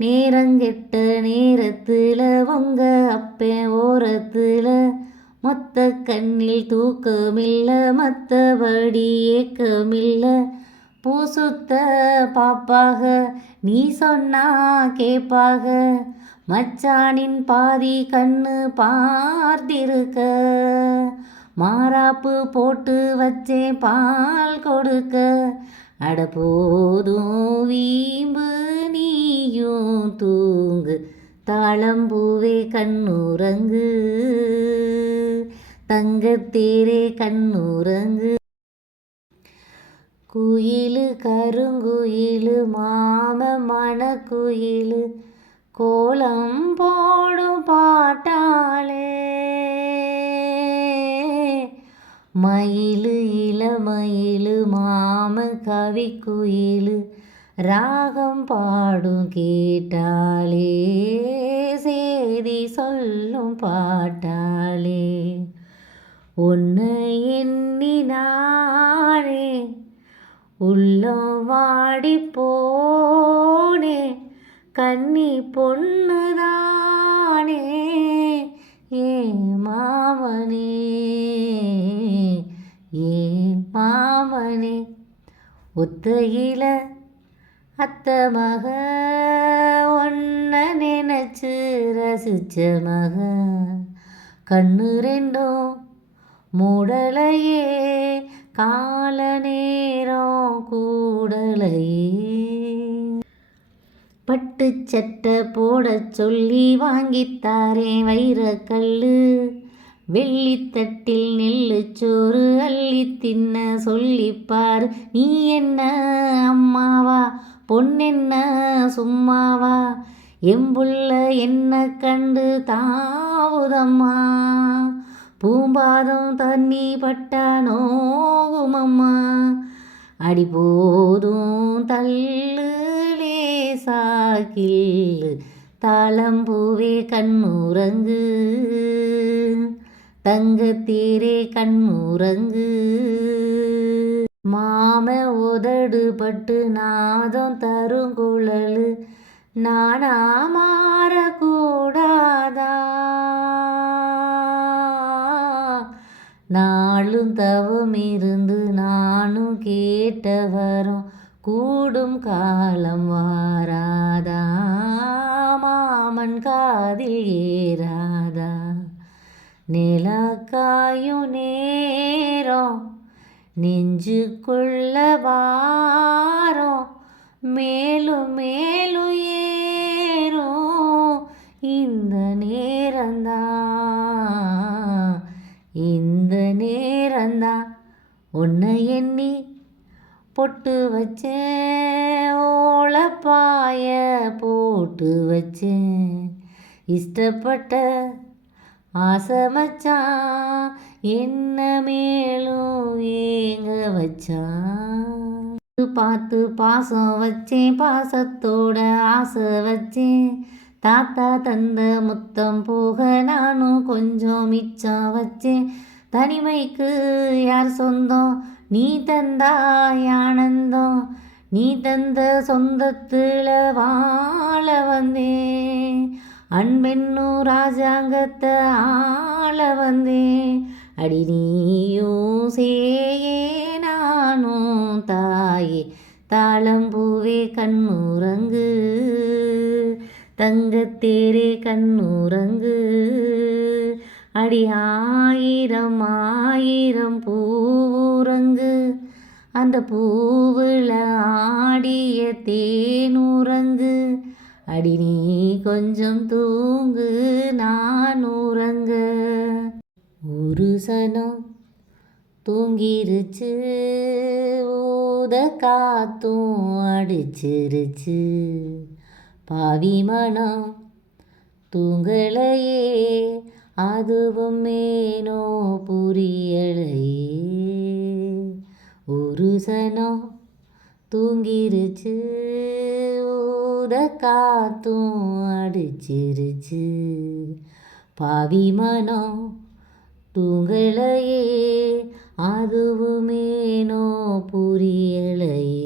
நேரங்கெட்ட நேரத்தில் உங்க அப்பே ஓரத்தில். மொத்த கண்ணில் தூக்கமில்ல மற்றபடி ஏக்கமில்ல. பூசுத்த பாப்பாக நீ சொன்னா கேப்பாக. மச்சானின் பாதி கண்ணு பார்த்திருக்க. மாறாப்பு போட்டு வச்சேன் பால் கொடுக்க. அட போதும் வீ தூங்கு தாளம்பூவே கண்ணுறங்கு. தங்கத்தேரே கண்ணுறங்கு. குயிலு கருங்குயிலு மாம மணக்குயிலு. கோலம் போடும் பாட்டாளே. மயிலு இளமயிலு மாம கவிக்குயிலு. ராகம் பாடும் கேட்டாலே சேதி சொல்லும் பாட்டாலே. உன்னை எண்ணினானே உள்ளம் வாடி போனே கன்னி பொண்ணுதானே ஏ மாமனே ஏ மாமனே. ஒத்தையில அத்த மக ஒன்ன நினைச்சு ரசிச்ச மக. கண்ணு ரெண்டும் மூடலையே கால நேரம் கூடலையே. பட்டு சட்டை போட சொல்லி வாங்கித்தாரே வைரக்கல்லு வெள்ளித்தட்டில் நெல்லுச்சோறு அள்ளி தின்ன சொல்லிப்பார் நீ என்ன எம்புள்ள என்ன கண்டு தாவுதம்மா? பூம்பாதம் தண்ணி பட்டா நோகுமம்மா? அடி போதும் தள்ளு லேசாக்கில் தாளம்பூவே கண்ணுறங்கு. தங்கத்தீரே கண்ணுறங்கு. மாம உதடுபட்டு நாதம் தரும் குழலு நானா மாறக்கூடாதா? நாளும் தவம் இருந்து நானும் கேட்டவரும் கூடும் காலம் வாராதா? மாமன் காதில் ஏறாதா? நிலக்காயும் நேரம் நெஞ்சுக்குள்ள வாரம். மேலும் மேலும் நேரந்தான் ஒன்று எண்ணி பொட்டு வச்சேன் ஓலப்பாய போட்டு வச்சேன் இஷ்டப்பட்ட ஆசை மச்சான் என்ன மேலும் ஏங்க வச்சான் பார்த்து பாசம் வச்சேன் பாசத்தோட ஆசை வச்சேன் தாத்தா தந்த முத்தம் போக நானும் கொஞ்சம் மிச்சம் வச்சேன் தனிமைக்கு யார் சொந்தம்? நீ தந்தாய் ஆனந்தம். நீ தந்த சொந்தத்தில் வாழ வந்தே அன்பென்னும் ராஜாங்கத்தை ஆள வந்தே அடி நீயும் சேயே நானும் தாயே. தாளம்பூவே கண்ணுறங்கு தங்கத்தேரே கண்ணுறங்கு அடி ஆயிரம் ஆயிரம் பூவுறங்கு அந்த பூவில் ஆடிய தேனுறங்கு அடி நீ கொஞ்சம் தூங்கு நான் உறங்க. ஒரு சனம் தூங்கிருச்சு ஊத காத்தும் அடிச்சிருச்சு. பாவி மனம் தூங்கலையே அதுவும் மேனோ புரியலையே ஒரு சனம் தூங்கிருச்சு ஊத காத்தும் அடிச்சிருச்சு. பாவி மனம் தூங்கலையே அதுவுமேனோ புரியலையே